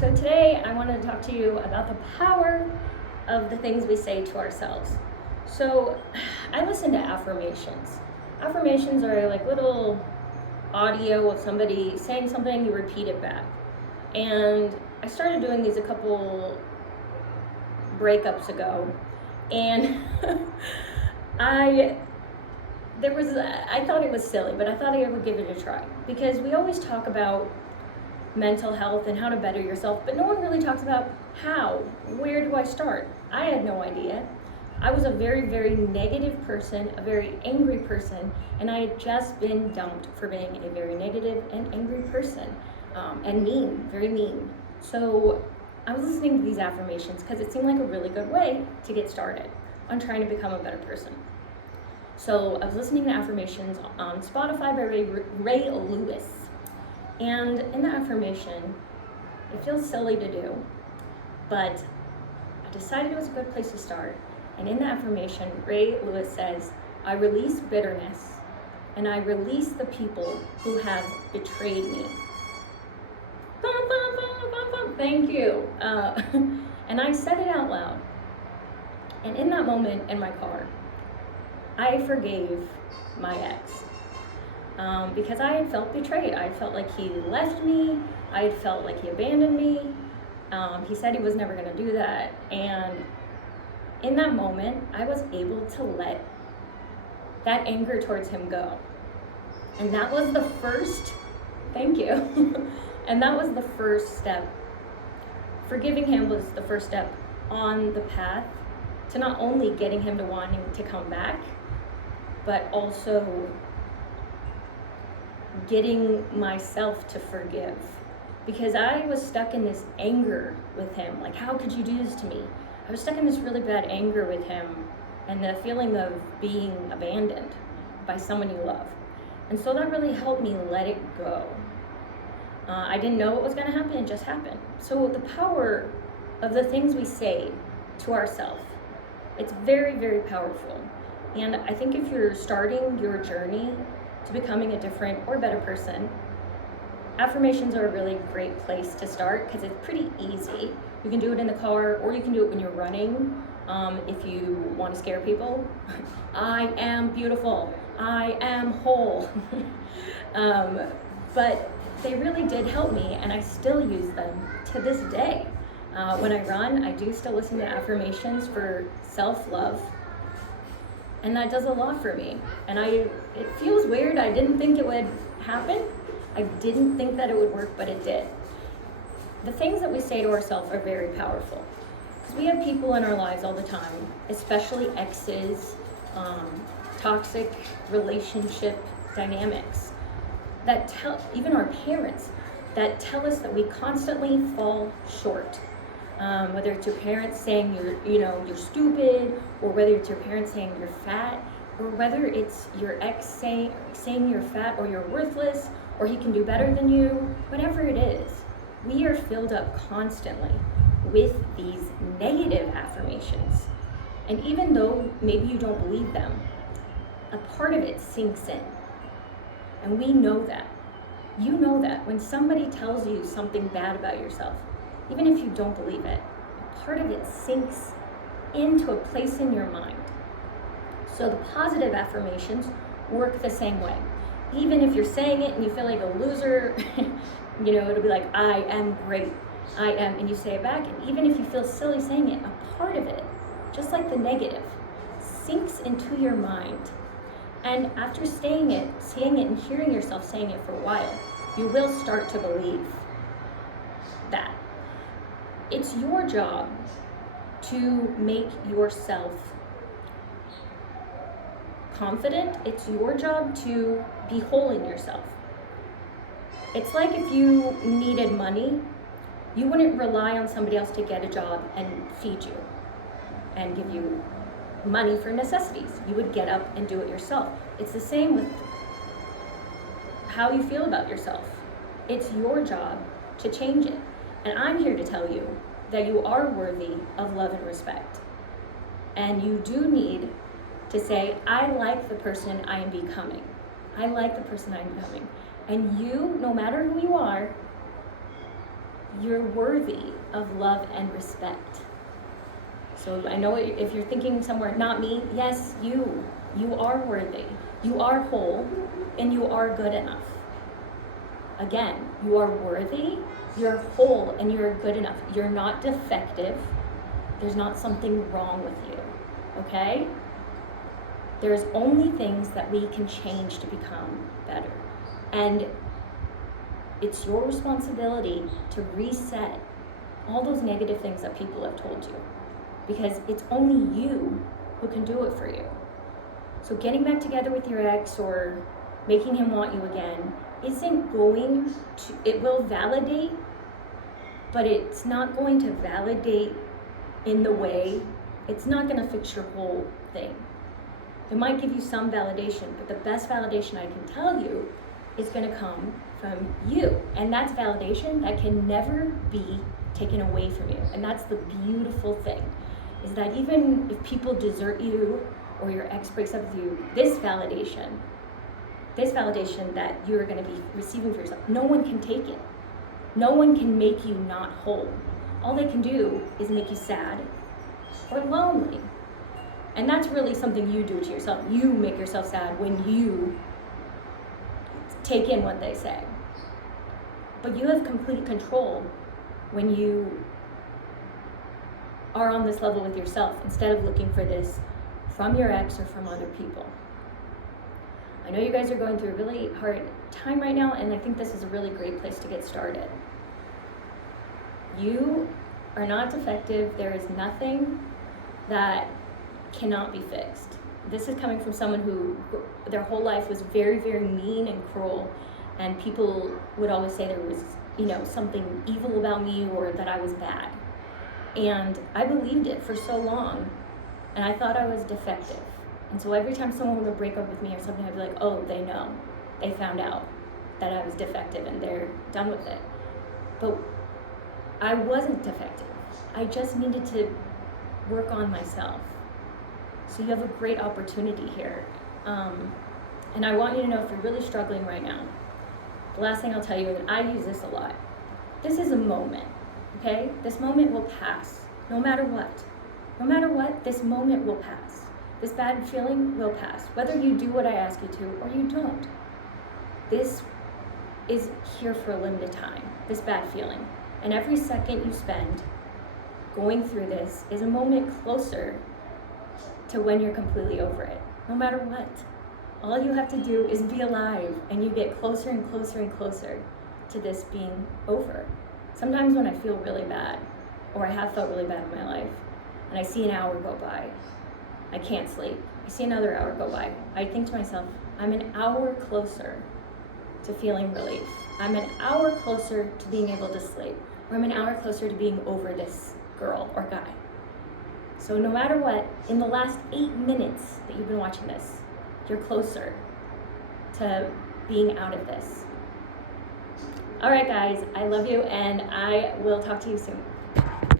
So today I want to talk to you about the power of the things we say to ourselves. So I listen to affirmations. Affirmations are like little audio of somebody saying something, you repeat it back. And I started doing these a couple breakups ago, and I thought it was silly, but I thought I would give it a try, because we always talk about mental health and how to better yourself, but no one really talks about how. Where do I start? I had no idea. I was a very, very negative person, a very angry person, and I had just been dumped for being a very negative and angry person, and mean, very mean. So I was listening to these affirmations because it seemed like a really good way to get started on trying to become a better person. So I was listening to affirmations on Spotify by Ray Lewis. And in the affirmation, it feels silly to do, but I decided it was a good place to start. And in the affirmation, Ray Lewis says, I release bitterness and I release the people who have betrayed me. Bum, bum, bum, bum, bum. Thank you. And I said it out loud. And in that moment in my car, I forgave my ex. Because I had felt betrayed. I felt like he left me. I had felt like he abandoned me. He said he was never going to do that. And in that moment, I was able to let that anger towards him go. And that was the first, thank you. And that was the first step. Forgiving him was the first step on the path to not only getting him to wanting to come back, but also getting myself to forgive, because I was stuck in this anger with him. Like, how could you do this to me? I was stuck in this really bad anger with him and the feeling of being abandoned by someone you love. And so that really helped me let it go. I didn't know what was going to happen, it just happened. So the power of the things we say to ourselves, it's very, very powerful. And I think if you're starting your journey to becoming a different or better person, affirmations are a really great place to start, because it's pretty easy. You can do it in the car, or you can do it when you're running. If you want to scare people, I am beautiful, I am whole. But they really did help me, and I still use them to this day. When I run, I do still listen to affirmations for self-love. And that does a lot for me. And it feels weird. I didn't think it would happen. I didn't think that it would work, but it did. The things that we say to ourselves are very powerful, because we have people in our lives all the time, especially exes, toxic relationship dynamics, that tell, even our parents, that tell us that we constantly fall short. Whether it's your parents saying you're stupid, or whether it's your parents saying you're fat, or whether it's your ex saying you're fat or you're worthless, or he can do better than you, whatever it is, we are filled up constantly with these negative affirmations. And even though maybe you don't believe them, a part of it sinks in. And we know that. You know that when somebody tells you something bad about yourself, even if you don't believe it, part of it sinks into a place in your mind. So the positive affirmations work the same way. Even if you're saying it and you feel like a loser, it'll be like, I am great, I am, and you say it back, and even if you feel silly saying it, a part of it, just like the negative, sinks into your mind. And after saying it and hearing yourself saying it for a while, you will start to believe that. It's your job to make yourself confident. It's your job to be whole in yourself. It's like if you needed money, you wouldn't rely on somebody else to get a job and feed you and give you money for necessities. You would get up and do it yourself. It's the same with how you feel about yourself. It's your job to change it. And I'm here to tell you that you are worthy of love and respect. And you do need to say, I like the person I am becoming. I like the person I'm becoming. And you, no matter who you are, you're worthy of love and respect. So I know if you're thinking somewhere, not me, yes, you are worthy, you are whole, and you are good enough. Again, you are worthy, you're whole, and you're good enough. You're not defective. There's not something wrong with you, okay? There's only things that we can change to become better. And it's your responsibility to reset all those negative things that people have told you, because it's only you who can do it for you. So getting back together with your ex or making him want you again isn't going to, it will validate, but it's not going to validate in the way, it's not going to fix your whole thing. It might give you some validation, but the best validation I can tell you is going to come from you. And that's validation that can never be taken away from you. And that's the beautiful thing, is that even if people desert you or your ex breaks up with you, this validation that you're going to be receiving for yourself, no one can take it. No one can make you not whole. All they can do is make you sad or lonely. And that's really something you do to yourself. You make yourself sad when you take in what they say. But you have complete control when you are on this level with yourself, instead of looking for this from your ex or from other people. I know you guys are going through a really hard time right now, and I think this is a really great place to get started. You are not defective. There is nothing that cannot be fixed. This is coming from someone who their whole life was very, very mean and cruel, and people would always say there was, something evil about me or that I was bad. And I believed it for so long, and I thought I was defective. And so every time someone would break up with me or something, I'd be like, oh, they know. They found out that I was defective and they're done with it. But I wasn't defective. I just needed to work on myself. So you have a great opportunity here. And I want you to know, if you're really struggling right now, the last thing I'll tell you, and I use this a lot, this is a moment, okay? This moment will pass, no matter what. No matter what, this moment will pass. This bad feeling will pass, whether you do what I ask you to or you don't. This is here for a limited time, this bad feeling. And every second you spend going through this is a moment closer to when you're completely over it, no matter what. All you have to do is be alive, and you get closer and closer and closer to this being over. Sometimes when I feel really bad, or I have felt really bad in my life, and I see an hour go by, I can't sleep. I see another hour go by. I think to myself, I'm an hour closer to feeling relief. I'm an hour closer to being able to sleep. Or I'm an hour closer to being over this girl or guy. So no matter what, in the last 8 minutes that you've been watching this, you're closer to being out of this. All right, guys, I love you, and I will talk to you soon.